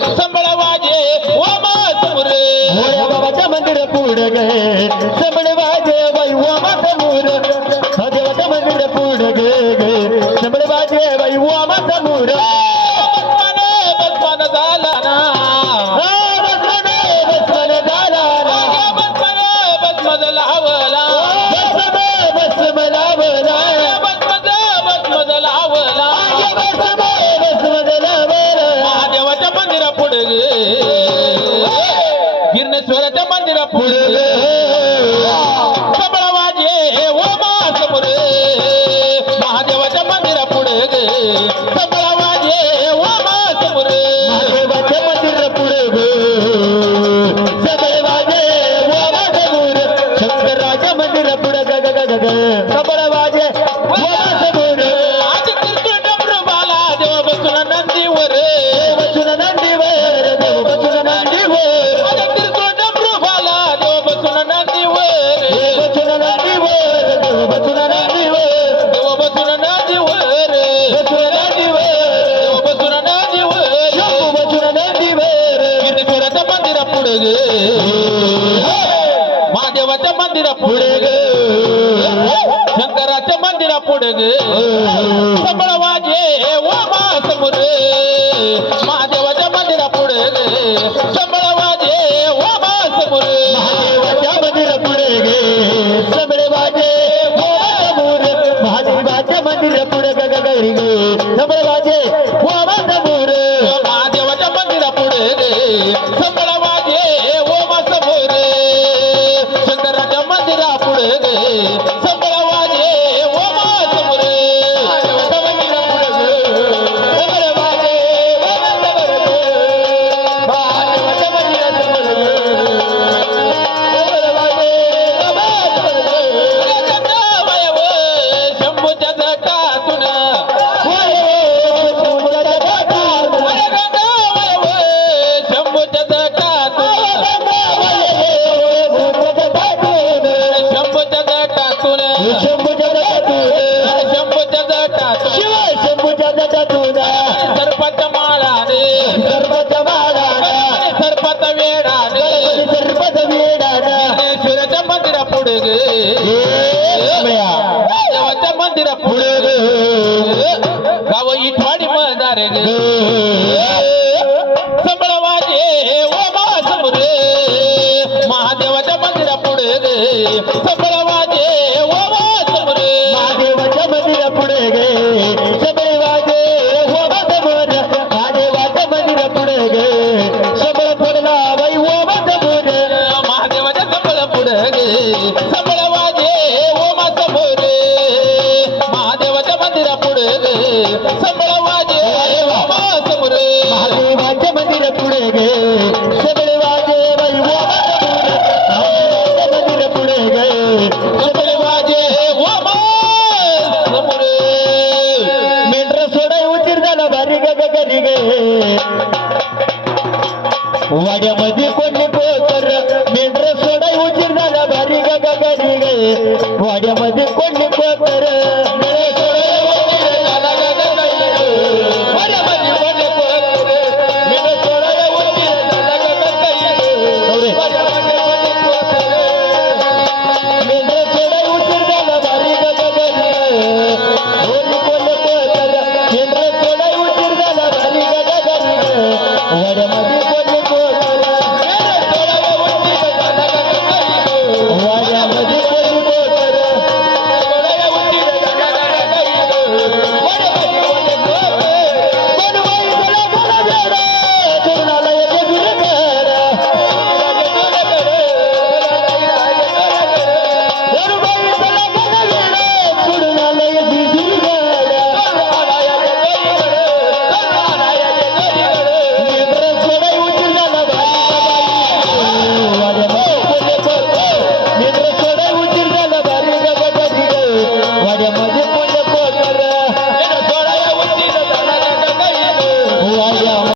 संबळ वाजे ओमा समोर. भोळ्या बाबाच्या मंदिर पुढे गे. सबळ वाजे बाई ओमा समोर. देवाच्या मंदिर पुढे गे गे. सबळ वाजे बाई ओमा समोर. बसमान बसमान झाला ना. बसमन बसमन झाला ना. बसमान बसमज लावला. बसम बसम लावला. बसमज बसमज लावला. बसम गिरणेश्वराच्या मंदिरा पुढे वाजे समोर महादेवाच्या मंदिरा पुढे सबळ वाजे ओमा समोर देवाच्या मंदिर पुढे गे सबळ वाजे समोर शंकराच्या मंदिर पुढे ग ग ग ग वाजे पुढे महादेवाच्या मंदिरा पुढे पुढे शंकराच्या मंदिरा पुढे सबळ वाजे ओमा समोर महादेवाच्या मंदिरा पुढे सबळ वाजे ओमा समोर महादेवाच्या मंदिरा पुढे गे. सबळे वाजे ओमा समोर महादेवाच्या मंदिरा पुढे ग ग वाजे वा पुढे शंभूच्या शंभूच्या माळाने. वेडाने मंदिरा पुढे देवाच्या मंदिरा पुढे गाव इठवाडी मदारे सबळ वाजे ओमा समोर. महादेवाच्या मंदिरा पुढे गे वाड्यामध्ये कोणी पोतर? मेंढरं सोडाय